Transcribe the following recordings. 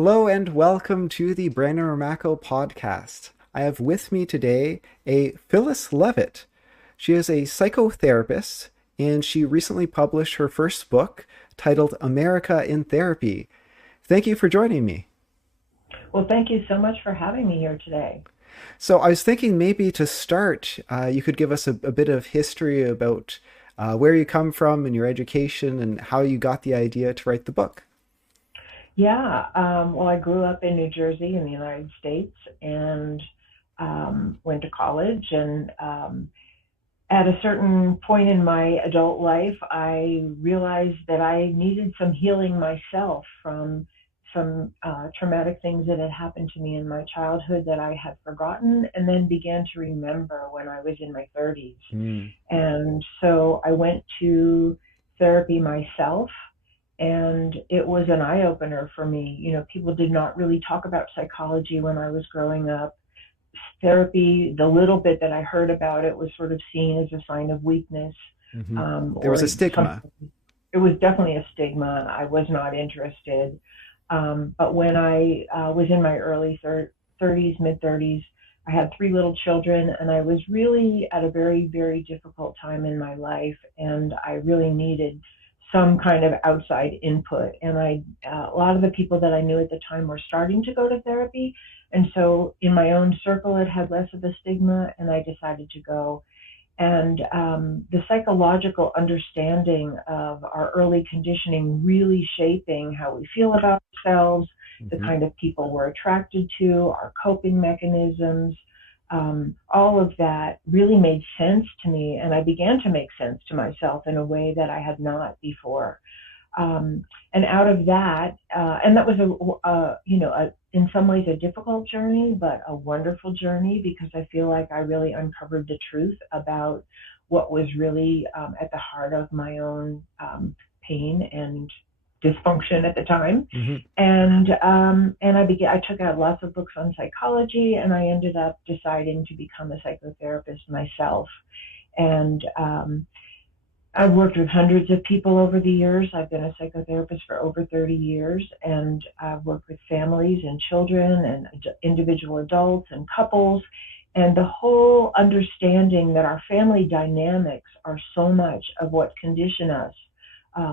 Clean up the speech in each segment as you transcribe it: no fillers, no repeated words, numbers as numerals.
Hello and welcome to the Brandon Ramakko podcast. I have with me today a Phyllis Leavitt. She is a psychotherapist and she recently published her first book titled America in Therapy. Thank you for joining me. Well, thank you so much for having me here today. So I was thinking maybe to start, you could give us a bit of history about where you come from and your education and how you got the idea to write the book. Yeah, well, I grew up in New Jersey in the United States and went to college. And at a certain point in my adult life, I realized that I needed some healing myself from some traumatic things that had happened to me in my childhood that I had forgotten and then began to remember when I was in my 30s. Mm. And so I went to therapy myself, and it was an eye opener for me. You know, people did not really talk about psychology when I was growing up. Therapy, the little bit that I heard about it, was sort of seen as a sign of weakness, Hmm. There was a or stigma. something. It was definitely a stigma. I was not interested. But when I was in my early 30s, mid 30s, I had three little children, and I was really at a very, very difficult time in my life, and I really needed some kind of outside input. And a lot of the people that I knew at the time were starting to go to therapy, and so in my own circle, it had less of a stigma, and I decided to go. And the psychological understanding of our early conditioning really shaping how we feel about ourselves, the Hmm. kind of people we're attracted to, our coping mechanisms, all of that really made sense to me. And I began to make sense to myself in a way that I had not before. And out of that, and that was in some ways a difficult journey, but a wonderful journey, because I feel like I really uncovered the truth about what was really at the heart of my own pain and dysfunction at the time. Hmm. And I took out lots of books on psychology, and I ended up deciding to become a psychotherapist myself. And I've worked with hundreds of people over the years. I've been a psychotherapist for over 30 years, and I've worked with families and children and individual adults and couples. And the whole understanding that our family dynamics are so much of what condition us,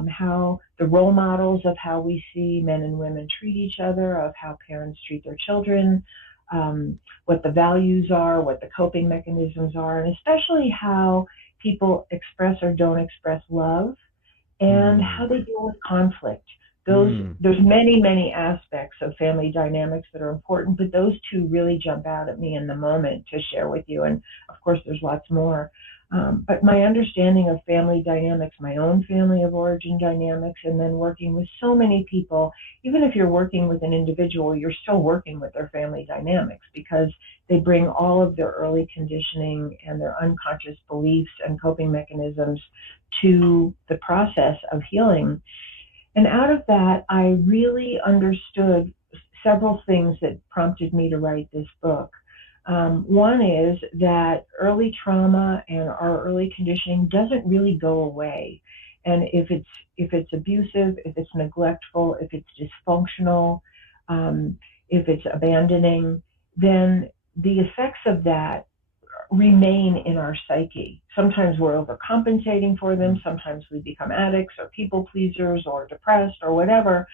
how the role models of how we see men and women treat each other, of how parents treat their children, what the values are, what the coping mechanisms are, and especially how people express or don't express love, and how Mm. they deal with conflict. Mm. There's many, many aspects of family dynamics that are important, but those two really jump out at me in the moment to share with you. And of course, there's lots more. But my understanding of family dynamics, my own family of origin dynamics, and then working with so many people, even if you're working with an individual, you're still working with their family dynamics, because they bring all of their early conditioning and their unconscious beliefs and coping mechanisms to the process of healing. And out of that, I really understood several things that prompted me to write this book. One is that early trauma and our early conditioning doesn't really go away. And if it's abusive, if it's neglectful, if it's dysfunctional, if it's abandoning, then the effects of that remain in our psyche. Sometimes we're overcompensating for them. Sometimes we become addicts or people pleasers or depressed or whatever.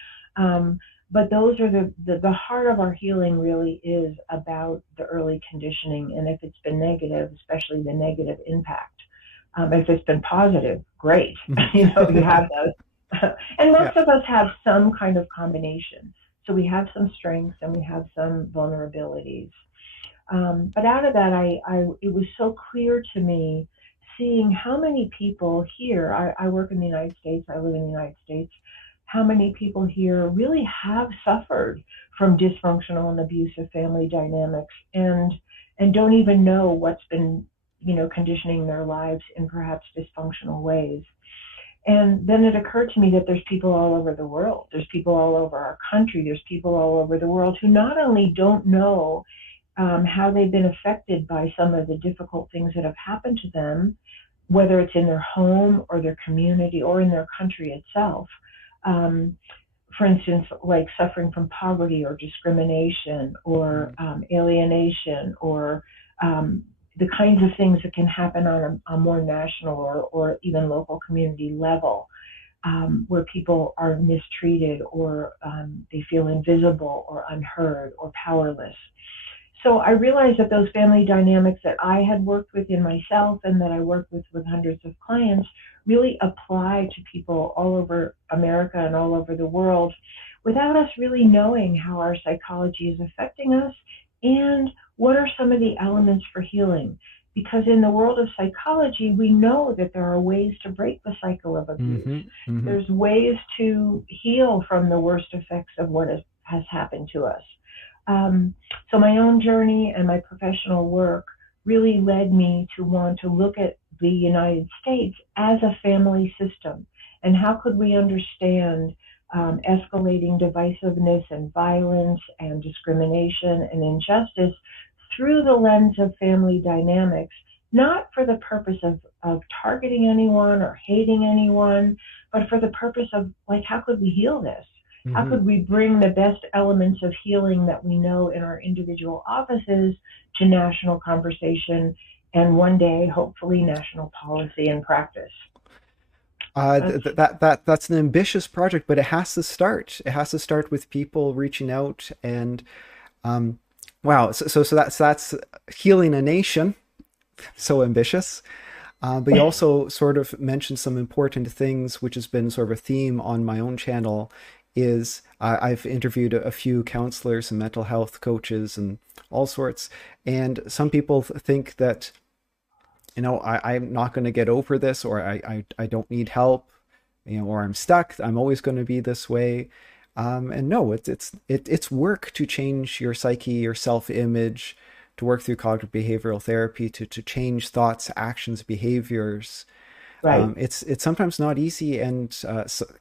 But those are the heart of our healing really is about the early conditioning. And if it's been negative, especially the negative impact. If it's been positive, great. You have those. And Yeah. most of us have some kind of combination. So we have some strengths and we have some vulnerabilities. But out of that, it was so clear to me seeing how many people here, I work in the United States, I live in the United States, how many people here really have suffered from dysfunctional and abusive family dynamics, and don't even know what's been, conditioning their lives in perhaps dysfunctional ways. And then it occurred to me that there's people all over the world. There's people all over our country. There's people all over the world who not only don't know how they've been affected by some of the difficult things that have happened to them, whether it's in their home or their community or in their country itself. Um, for instance, like suffering from poverty or discrimination or alienation or the kinds of things that can happen on a more national or even local community level, where people are mistreated or they feel invisible or unheard or powerless. So I realized that those family dynamics that I had worked with in myself and that I worked with hundreds of clients really apply to people all over America and all over the world without us really knowing how our psychology is affecting us and what are some of the elements for healing. Because in the world of psychology, we know that there are ways to break the cycle of abuse. There's ways to heal from the worst effects of what has happened to us. So my own journey and my professional work really led me to want to look at the United States as a family system, and how could we understand escalating divisiveness and violence and discrimination and injustice through the lens of family dynamics, not for the purpose of targeting anyone or hating anyone, but for the purpose of, like, how could we heal this? How could we bring the best elements of healing that we know in our individual offices to national conversation and one day, hopefully, national policy and practice? That's an ambitious project, but it has to start. It has to start with people reaching out and wow. So that's healing a nation. So ambitious. But you also sort of mentioned some important things, which has been sort of a theme on my own channel. Is I've interviewed a few counselors and mental health coaches and all sorts, and some people think that, I'm not going to get over this, or I don't need help, or I'm stuck, I'm always going to be this way. And no, it's work to change your psyche, your self-image, to work through cognitive behavioral therapy, to change thoughts, actions, behaviors. Right. It's sometimes not easy, and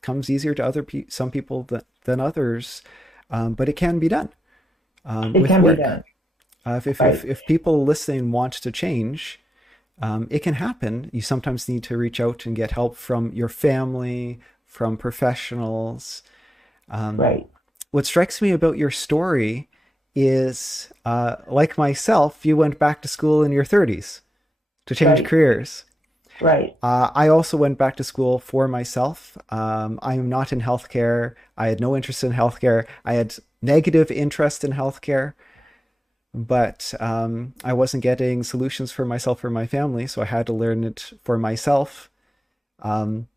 comes easier to some people than others, but it can be done It with can be work. done. If people listening want to change, it can happen. You sometimes need to reach out and get help from your family, from professionals. Right. What strikes me about your story is, like myself, you went back to school in your 30s to change Right. careers. Right. I also went back to school for myself. I am not in healthcare. I had no interest in healthcare. I had negative interest in healthcare, but I wasn't getting solutions for myself or my family, so I had to learn it for myself. Um,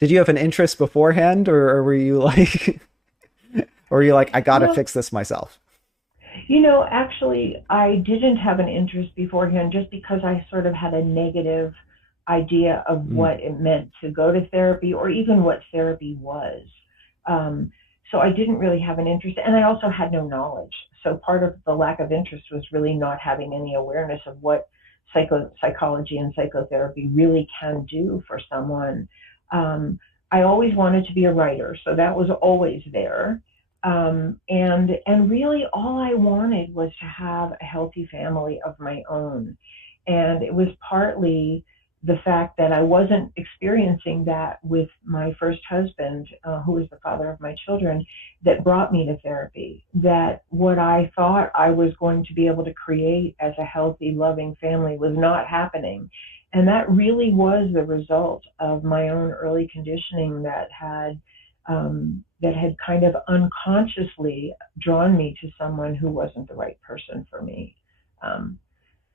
did you have an interest beforehand, or were you like, or were you like, I gotta Well, fix this myself? actually, I didn't have an interest beforehand just because I sort of had a negative idea of Mm, what it meant to go to therapy or even what therapy was. Um, so I didn't really have an interest, and I also had no knowledge. So part of the lack of interest was really not having any awareness of what psychology and psychotherapy really can do for someone. Um, I always wanted to be a writer, so that was always there. And really, all I wanted was to have a healthy family of my own, and it was partly the fact that I wasn't experiencing that with my first husband, who was the father of my children, that brought me to therapy. That what I thought I was going to be able to create as a healthy, loving family was not happening. And that really was the result of my own early conditioning that had kind of unconsciously drawn me to someone who wasn't the right person for me. Um,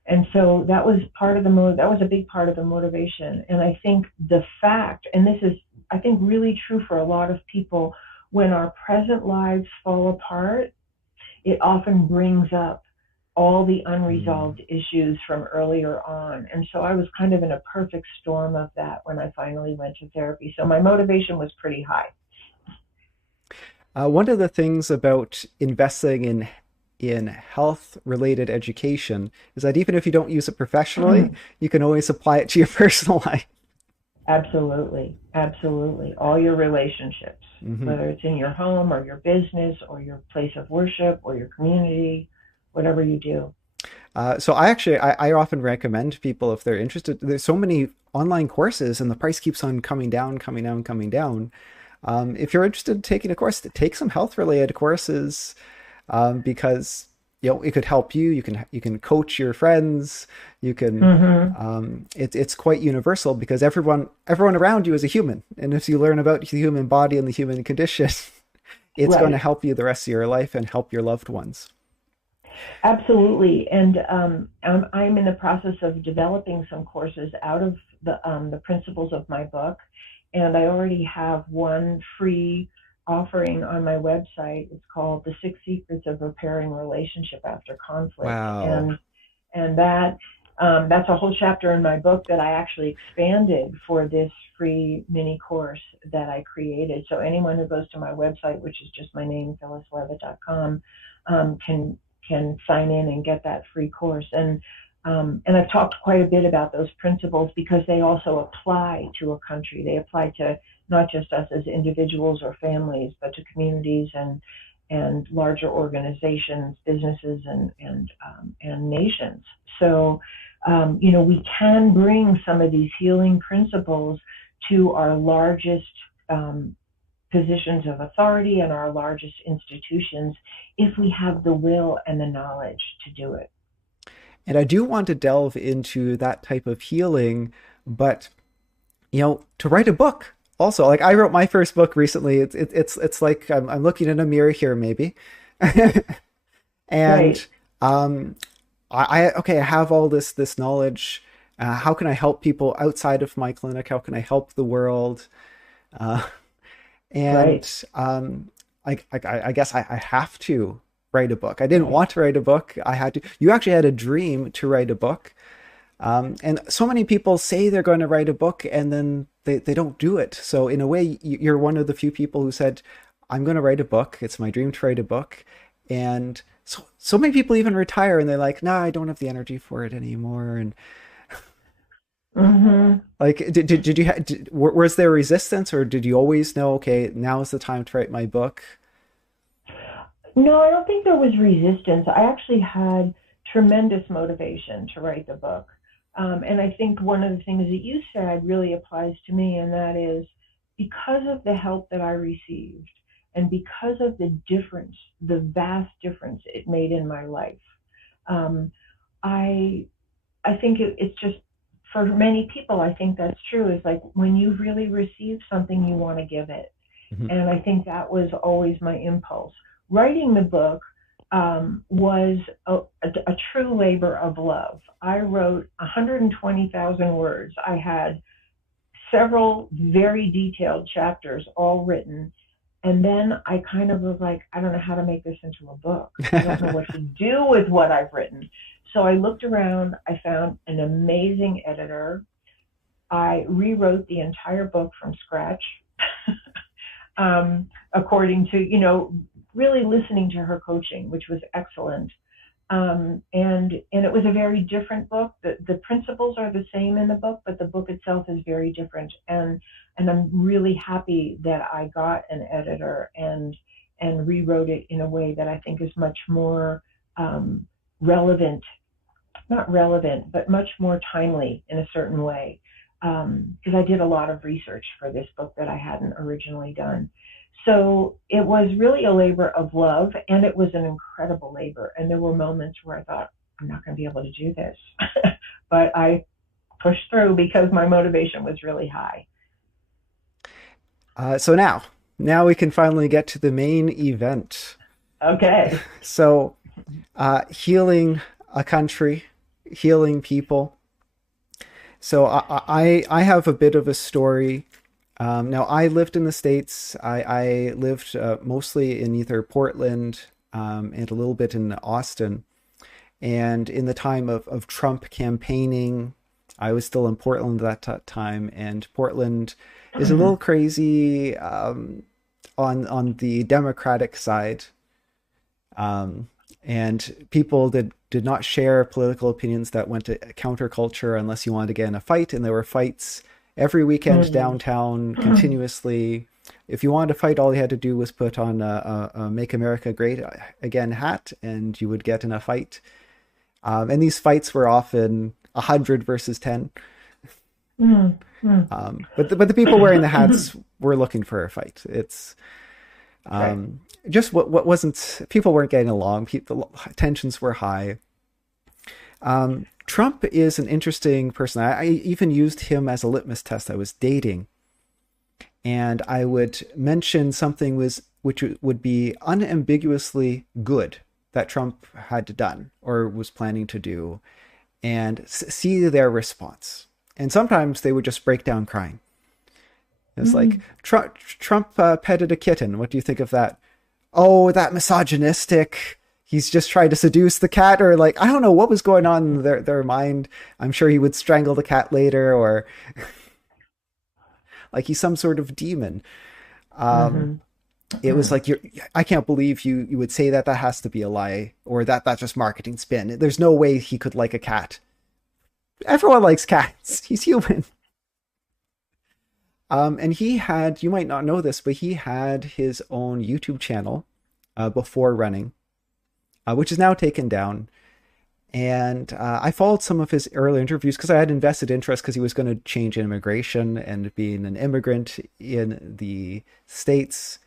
and so that was that was a big part of the motivation. And I think the fact, and this is, I think, really true for a lot of people, when our present lives fall apart, it often brings up all the mm. unresolved issues from earlier on. And so I was kind of in a perfect storm of that when I finally went to therapy. So my motivation was pretty high. One of the things about investing in health related education is that even if you don't use it professionally, you can always apply it to your personal life. Absolutely. Absolutely. All your relationships, Hmm. whether it's in your home or your business or your place of worship or your community, whatever you do. So I often recommend people, if they're interested. There's so many online courses, and the price keeps on coming down, coming down, coming down. If you're interested in taking a course, take some health related courses, because it could help you. You can coach your friends. You can. Hmm. It's quite universal because everyone around you is a human, and if you learn about the human body and the human condition, it's going to Right. help you the rest of your life and help your loved ones. Absolutely. And I'm in the process of developing some courses out of the principles of my book. And I already have one free offering on my website. It's called The Six Secrets of Repairing Relationship After Conflict. Wow. And that's a whole chapter in my book that I actually expanded for this free mini course that I created. So anyone who goes to my website, which is just my name, phyllisleavitt.com, can sign in and get that free course. And I've talked quite a bit about those principles because they also apply to a country. They apply to not just us as individuals or families, but to communities and larger organizations, businesses, and nations. So, we can bring some of these healing principles to our largest positions of authority and our largest institutions if we have the will and the knowledge to do it. And I do want to delve into that type of healing, but to write a book also, like I wrote my first book recently. It's like I'm looking in a mirror here, maybe, and Right. um, okay, I have all this knowledge. How can I help people outside of my clinic? How can I help the world? Uh, Right. and I guess I have to write a book. I didn't want to write a book. I had to. You actually had a dream to write a book. And so many people say they're going to write a book and then they don't do it. So in a way, you're one of the few people who said, I'm going to write a book. It's my dream to write a book. And so many people even retire and they're like, nah, I don't have the energy for it anymore. And Hmm. like, did you, was there resistance, or did you always know, okay, now is the time to write my book? No, I don't think there was resistance. I actually had tremendous motivation to write the book. And I think one of the things that you said really applies to me, and that is because of the help that I received and because of the difference, the vast difference it made in my life. Um, I I think it's just for many people. I think that's true. Is like when you really receive something, you want to give it, Mhm. and I think that was always my impulse. Writing the book was a true labor of love. I wrote 120,000 words. I had several very detailed chapters all written. And then I kind of was like, I don't know how to make this into a book. I don't know what to do with what I've written. So I looked around. I found an amazing editor. I rewrote the entire book from scratch, according to, really listening to her coaching, which was excellent. And it was a very different book. The principles are the same in the book, but the book itself is very different. And I'm really happy that I got an editor and rewrote it in a way that I think is much more relevant, not relevant, but much more timely in a certain way. Because I did a lot of research for this book that I hadn't originally done. So it was really a labor of love, and it was an incredible labor. And there were moments where I thought, I'm not going to be able to do this. But I pushed through because my motivation was really high. So now we can finally get to the main event. Okay. So, healing a country, healing people. So I have a bit of a story. Now I lived in the States. I lived mostly in either Portland, and a little bit in Austin. And in the time of Trump campaigning, I was still in Portland at that time. And Portland is a little crazy, on the Democratic side. Um, and people did not share political opinions that went to counterculture unless you wanted to get in a fight. And there were fights every weekend Mm. downtown continuously. If you wanted to fight, all you had to do was put on a "Make America Great Again" hat, and you would get in a fight. And these fights were often 100 versus 10. Mm, mm, But the people wearing the hats were looking for a fight. It's right. just what wasn't, people weren't getting along. People, tensions were high. Trump is an interesting person. I even used him as a litmus test. I was dating, and I would mention something was which would be unambiguously good that Trump had done or was planning to do, and see their response. And sometimes they would just break down crying. It's like Mm, Trump petted a kitten. What do you think of that? Oh, that misogynistic. He's just trying to seduce the cat, or like I don't know what was going on in their mind. I'm sure he would strangle the cat later, or like he's some sort of demon. Um, mm-hmm, it was like I can't believe you would say that. That has to be a lie, or that's just marketing spin. There's no way he could like a cat. Everyone likes cats. He's human. And he had, you might not know this, but he had his own YouTube channel before running, which is now taken down. And I followed some of his early interviews because I had invested interest because he was going to change immigration and being an immigrant in the States.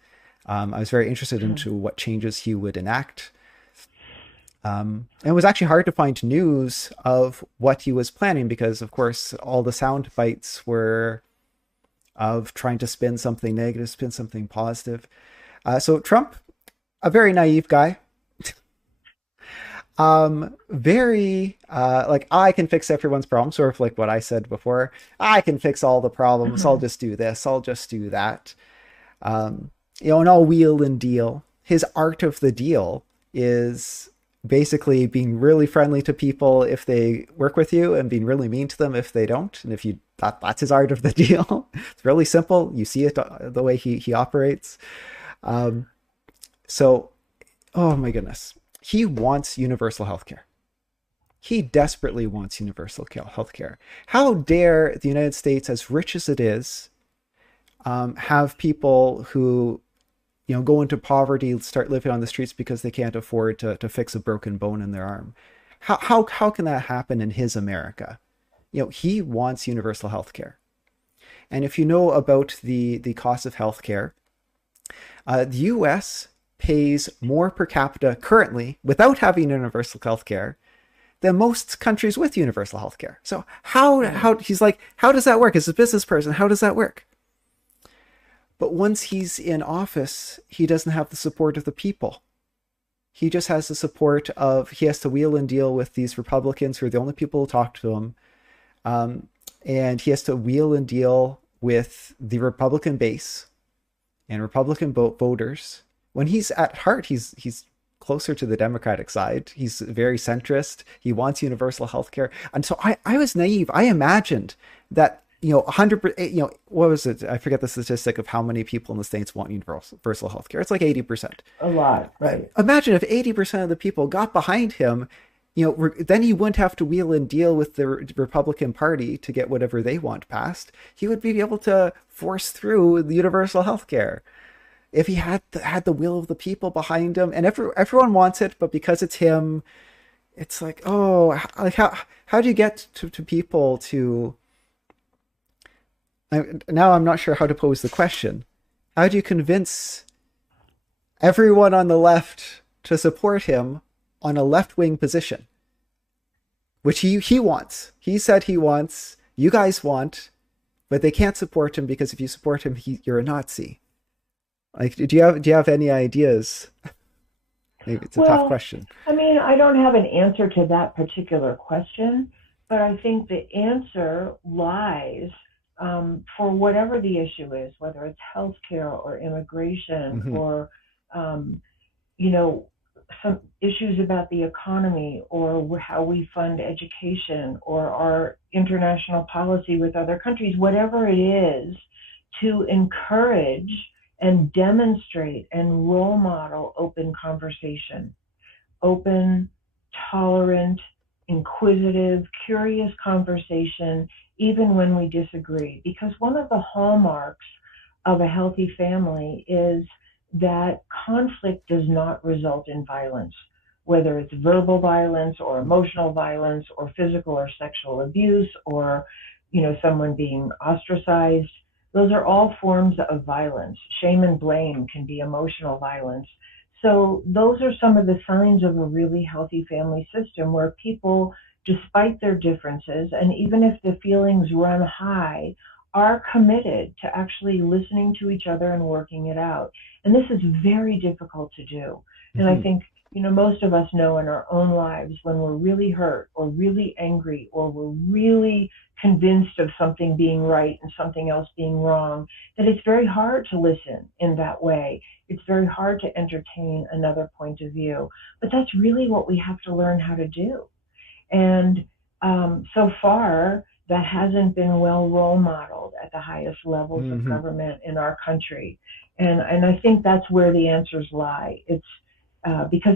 I was very interested into what changes he would enact. And it was actually hard to find news of what he was planning because, of course, all the sound bites were of trying to spin something negative, spin something positive. So Trump, a very naive guy, very like I can fix everyone's problems, sort of like what I said before. I can fix all the problems. I'll mm-hmm. just do this. I'll just do that. Um, and I'll wheel and deal. His art of the deal is basically being really friendly to people if they work with you and being really mean to them if they don't. And if you that's his art of the deal. It's really simple. You see it the way he operates. Um, so, oh my goodness, he wants universal healthcare. He desperately wants universal healthcare. How dare the United States, as rich as it is, have people who go into poverty, start living on the streets because they can't afford to fix a broken bone in their arm? How can that happen in his America? He wants universal health care. And if you know about the cost of healthcare, the US pays more per capita currently without having universal health care than most countries with universal health care. So how he's like, how does that work? As a business person, how does that work? But once he's in office, he doesn't have the support of the people. He just has the support of, he has to wheel and deal with these Republicans who are the only people who talk to him. And he has to wheel and deal with the Republican base and Republican voters. When he's at heart, he's closer to the Democratic side. He's very centrist. He wants universal health care. And so I was naive. I imagined that 100%, what was it? I forget the statistic of how many people in the States want universal health care. It's like 80%. A lot, right? Imagine if 80% of the people got behind him, then he wouldn't have to wheel and deal with the Republican Party to get whatever they want passed. He would be able to force through the universal health care if he had the will of the people behind him. And everyone wants it, but because it's him, it's like, oh, like how do you get to people to... Now I'm not sure how to pose the question. How do you convince everyone on the left to support him on a left-wing position, which he wants? He said he wants, you guys want, but they can't support him because if you support him, you're a Nazi. Like, do you have any ideas? Maybe it's a tough Well, question. I mean, I don't have an answer to that particular question, but I think the answer lies for whatever the issue is, whether it's healthcare or immigration Mm-hmm. or, you know, some issues about the economy or how we fund education or our international policy with other countries, whatever it is, to encourage and demonstrate and role model open conversation, open, tolerant, inquisitive, curious conversation, even when we disagree. Because one of the hallmarks of a healthy family is that conflict does not result in violence, whether it's verbal violence or emotional violence or physical or sexual abuse or someone being ostracized. Those are all forms of violence. Shame and blame can be emotional violence. So those are some of the signs of a really healthy family system where people, despite their differences, and even if the feelings run high, are committed to actually listening to each other and working it out. And this is very difficult to do. And I Mm-hmm. think, most of us know in our own lives when we're really hurt or really angry or we're really convinced of something being right and something else being wrong, that it's very hard to listen in that way. It's very hard to entertain another point of view. But that's really what we have to learn how to do. And so far, that hasn't been well role modeled at the highest levels of Mm-hmm. government in our country. And I think that's where the answers lie. It's because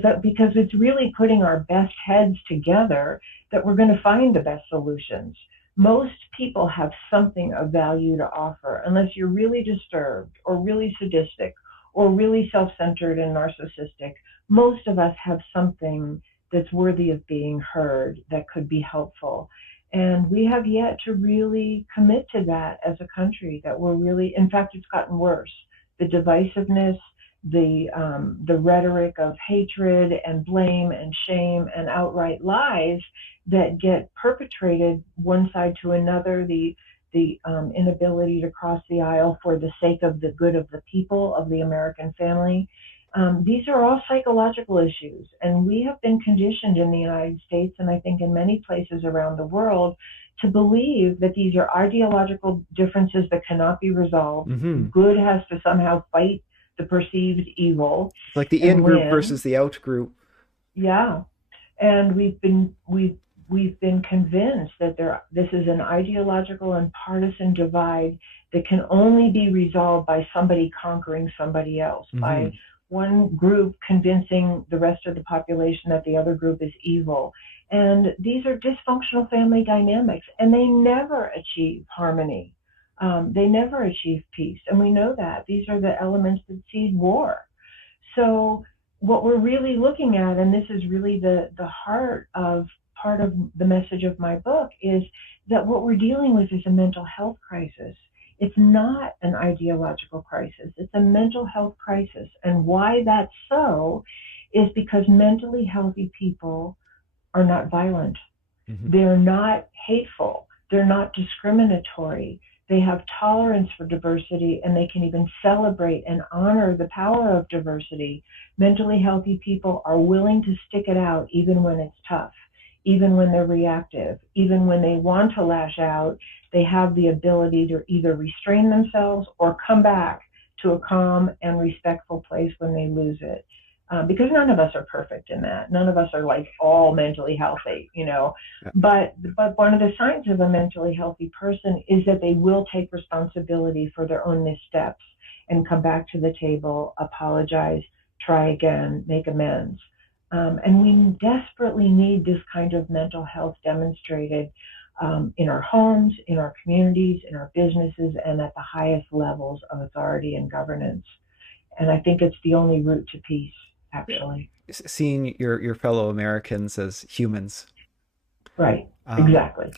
it's really putting our best heads together that we're going to find the best solutions. Most people have something of value to offer, unless you're really disturbed or really sadistic or really self-centered and narcissistic. Most of us have something that's worthy of being heard that could be helpful. And we have yet to really commit to that as a country, that we're really, in fact, it's gotten worse. The divisiveness, the rhetoric of hatred and blame and shame and outright lies that get perpetrated one side to another, the inability to cross the aisle for the sake of the good of the people, of the American family. These are all psychological issues, and we have been conditioned in the United States, and I think in many places around the world, to believe that these are ideological differences that cannot be resolved. Mm-hmm. Good has to somehow fight the perceived evil It's like the in and group win. versus the out group. Yeah, and we've been convinced that this is an ideological and partisan divide that can only be resolved by somebody conquering somebody else, Mm-hmm. by one group convincing the rest of the population that the other group is evil. And these are dysfunctional family dynamics, and they never achieve harmony. They never achieve peace. And we know that. These are the elements that seed war. So what we're really looking at, and this is really the heart of part of the message of my book, is that what we're dealing with is a mental health crisis. It's not an ideological crisis. It's a mental health crisis. And why that's so is because mentally healthy people are not violent. Mm-hmm. They're not hateful. They're not discriminatory. They have tolerance for diversity, and they can even celebrate and honor the power of diversity. Mentally healthy people are willing to stick it out even when it's tough, even when they're reactive, even when they want to lash out. They have the ability to either restrain themselves or come back to a calm and respectful place when they lose it. Because none of us are perfect in that. None of us are like all mentally healthy, Yeah. But one of the signs of a mentally healthy person is that they will take responsibility for their own missteps and come back to the table, apologize, try again, make amends. And we desperately need this kind of mental health demonstrated in our homes, in our communities, in our businesses, and at the highest levels of authority and governance. And I think it's the only route to peace, Yeah. actually. Seeing your fellow Americans as humans. Right, Um, exactly.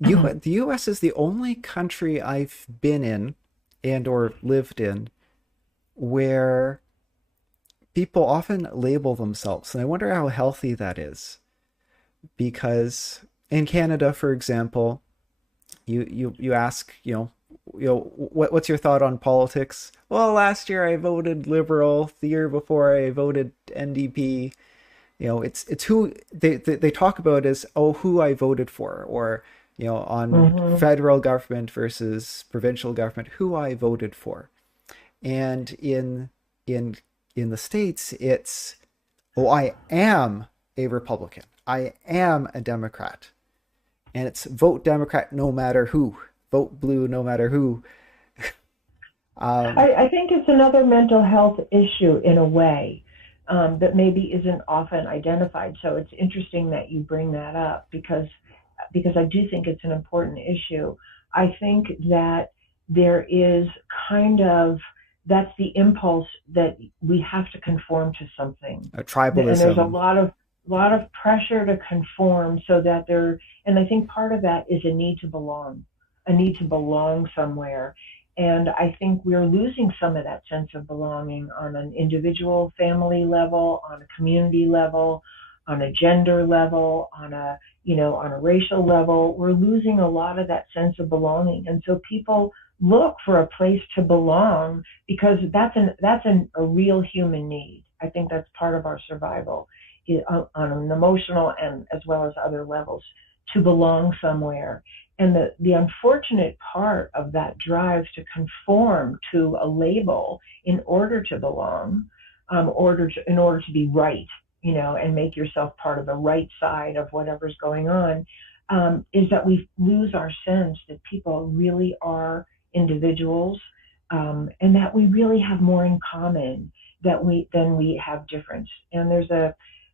the U.S. is the only country I've been in and or lived in where people often label themselves, and I wonder how healthy that is. Because in Canada, for example, you ask, what's your thought on politics? Well, last year I voted Liberal. The year before I voted NDP. It's who they talk about as, oh, who I voted for, or on Mm-hmm. federal government versus provincial government, who I voted for. And in in the States, it's, oh, I am a Republican, I am a Democrat, and it's vote Democrat no matter who, vote blue no matter who. um I think it's another mental health issue in a way that maybe isn't often identified. So it's interesting that you bring that up because I do think it's an important issue. I think that there is kind of that's the impulse that we have to conform to something, and there's a Tribalism. lot of pressure to conform so that there. And I think part of that is a need to belong. a need to belong somewhere. And I think we're losing some of that sense of belonging on an individual family level, on a community level, on a gender level, on a, on a racial level. We're losing a lot of that sense of belonging. And so people look for a place to belong because that's a real human need. I think that's part of our survival on an emotional and as well as other levels, to belong somewhere. And the unfortunate part of that drive to conform to a label in order to belong, in order to be right, and make yourself part of the right side of whatever's going on, is that we lose our sense that people really are individuals, and that we really have more in common than we have difference. And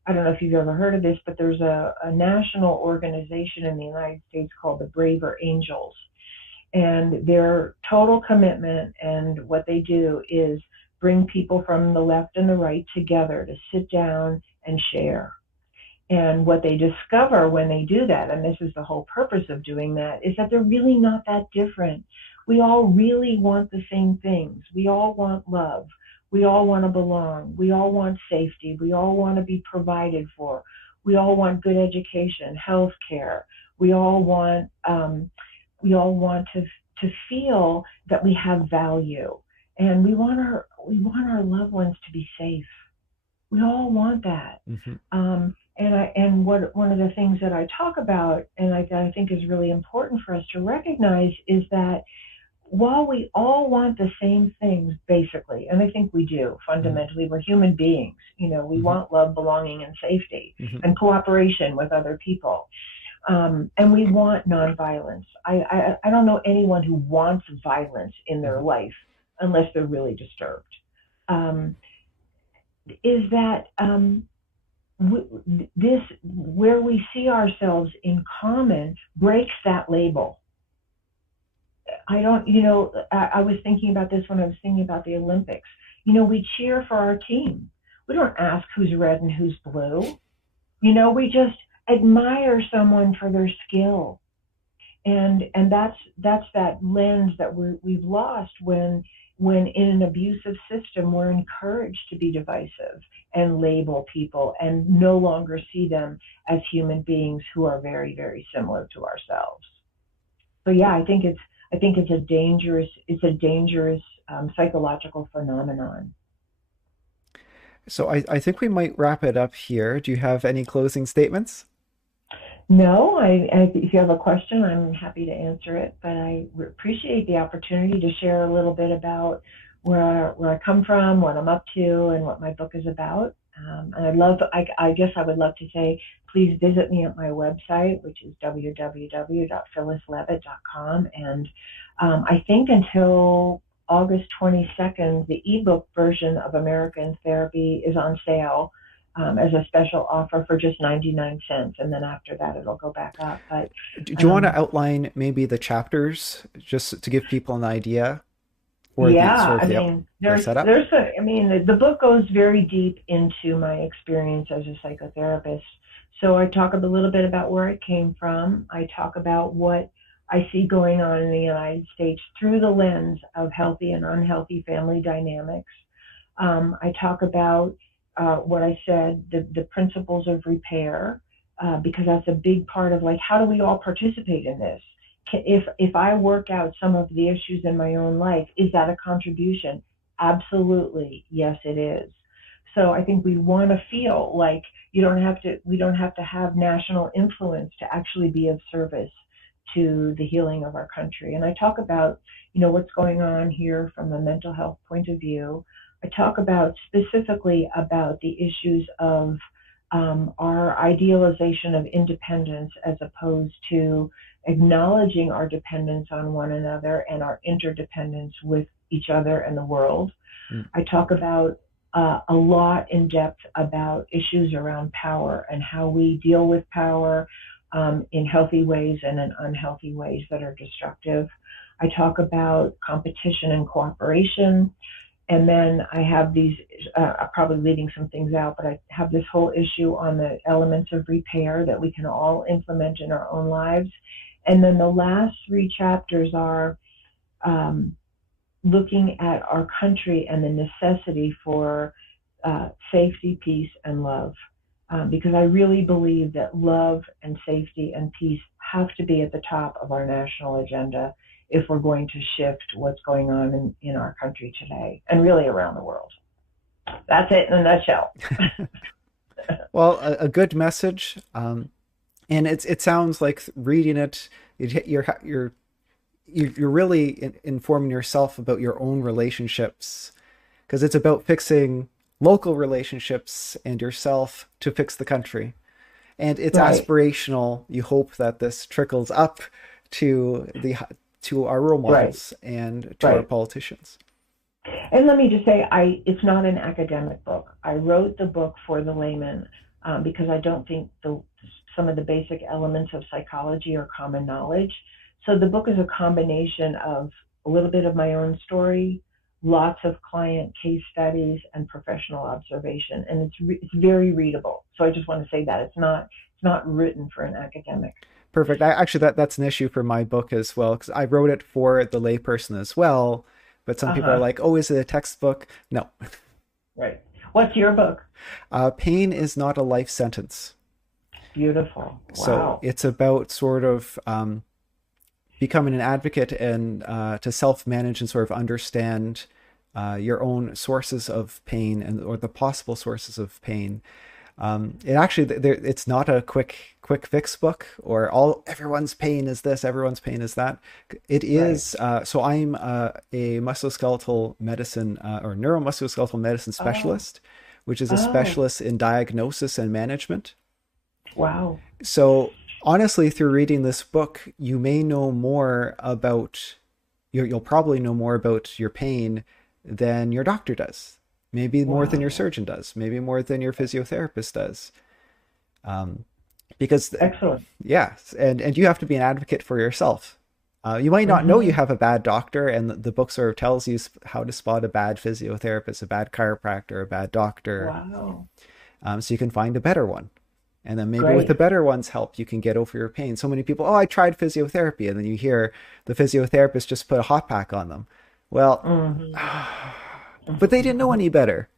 I don't know if you've ever heard of this, but there's a national organization in the United States called the Braver Angels. And their total commitment and what they do is bring people from the left and the right together to sit down and share. And what they discover when they do that, and this is the whole purpose of doing that, is that they're really not that different. We all really want the same things. We all want love. We all want to belong. We all want safety. We all want to be provided for. We all want good education, health care. We all want to feel that we have value, and we want our loved ones to be safe. We all want that. Mm-hmm. And one of the things that I talk about, and I think is really important for us to recognize, is that while we all want the same things, basically, and I think we do fundamentally, we're human beings. We mm-hmm. want love, belonging, and safety, mm-hmm. and cooperation with other people. And we want nonviolence. I don't know anyone who wants violence in their life unless they're really disturbed. Is that this, where we see ourselves in common, breaks that label. I was thinking about this when I was thinking about the Olympics. We cheer for our team. We don't ask who's red and who's blue. We just admire someone for their skill. And that's that lens that we've lost when in an abusive system, we're encouraged to be divisive and label people and no longer see them as human beings who are very, very similar to ourselves. So yeah, I think it's a dangerous psychological phenomenon. So I think we might wrap it up here. Do you have any closing statements? No, if you have a question, I'm happy to answer it, but I appreciate the opportunity to share a little bit about where I come from, what I'm up to, and what my book is about. And I guess I would love to say, please visit me at my website, which is www.phyllisleavitt.com. And I think until August 22nd, the ebook version of American Therapy is on sale as a special offer for just 99 cents. And then after that, it'll go back up. But do you want to outline maybe the chapters just to give people an idea? The book goes very deep into my experience as a psychotherapist. So I talk a little bit about where I came from. I talk about what I see going on in the United States through the lens of healthy and unhealthy family dynamics. I talk about what I said, the principles of repair, because that's a big part of how do we all participate in this? If I work out some of the issues in my own life, is that a contribution? Absolutely, yes, it is. So I think we want to feel like we don't have to have national influence to actually be of service to the healing of our country. And I talk about, what's going on here from a mental health point of view. I talk about specifically about the issues of our idealization of independence as opposed to acknowledging our dependence on one another and our interdependence with each other and the world. I talk about a lot in depth about issues around power and how we deal with power in healthy ways and in unhealthy ways that are destructive. I talk about competition and cooperation. And then I have these, I'm probably leaving some things out, but I have this whole issue on the elements of repair that we can all implement in our own lives. And then the last three chapters are um, looking at our country and the necessity for safety, peace, and love. Because I really believe that love and safety and peace have to be at the top of our national agenda if we're going to shift what's going on in our country today and really around the world. That's it in a nutshell. Well, a good message. And it sounds like reading it, you're really informing yourself about your own relationships, because it's about fixing local relationships and yourself to fix the country. And it's Right, aspirational. You hope that this trickles up to to our role right, models and to our right. politicians. And let me just say, it's not an academic book. I wrote the book for the layman because I don't think some of the basic elements of psychology are common knowledge. So the book is a combination of a little bit of my own story, lots of client case studies, and professional observation, and it's very readable. So I just want to say that it's not written for an academic. Perfect. Actually, that's an issue for my book as well, because I wrote it for the layperson as well. But some Uh people are huh. like, "Oh, is it a textbook?" No. Right. What's your book? Pain is not a life sentence. Beautiful. So Wow. it's about sort of becoming an advocate and to self-manage and sort of understand your own sources of pain and or the possible sources of pain. It actually it's not a quick fix book or all everyone's pain is this, everyone's pain is that. It Right. is so I'm a musculoskeletal medicine or neuromusculoskeletal medicine Oh. specialist, which is a Oh. specialist in diagnosis and management. Wow. So honestly, through reading this book, you may know more about you'll probably know more about your pain than your doctor does. Maybe more than your Wow. surgeon does. Maybe more than your physiotherapist does. Um, because Excellent. yeah, and you have to be an advocate for yourself. You might not know you Hmm. have a bad doctor, and the book sort of tells you how to spot a bad physiotherapist, a bad chiropractor, a bad doctor, Wow. so you can find a better one. And then maybe with the Great. better one's help, you can get over your pain. So many people, oh, I tried physiotherapy. And then you hear the physiotherapist just put a hot pack on them. Well, Hmm. but they didn't know any better.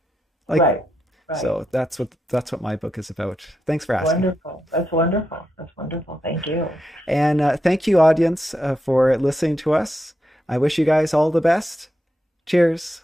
Like, Right. Right. so that's what my book is about. Thanks for asking. Wonderful. That's wonderful. That's wonderful. Thank you. And thank you, audience, for listening to us. I wish you guys all the best. Cheers.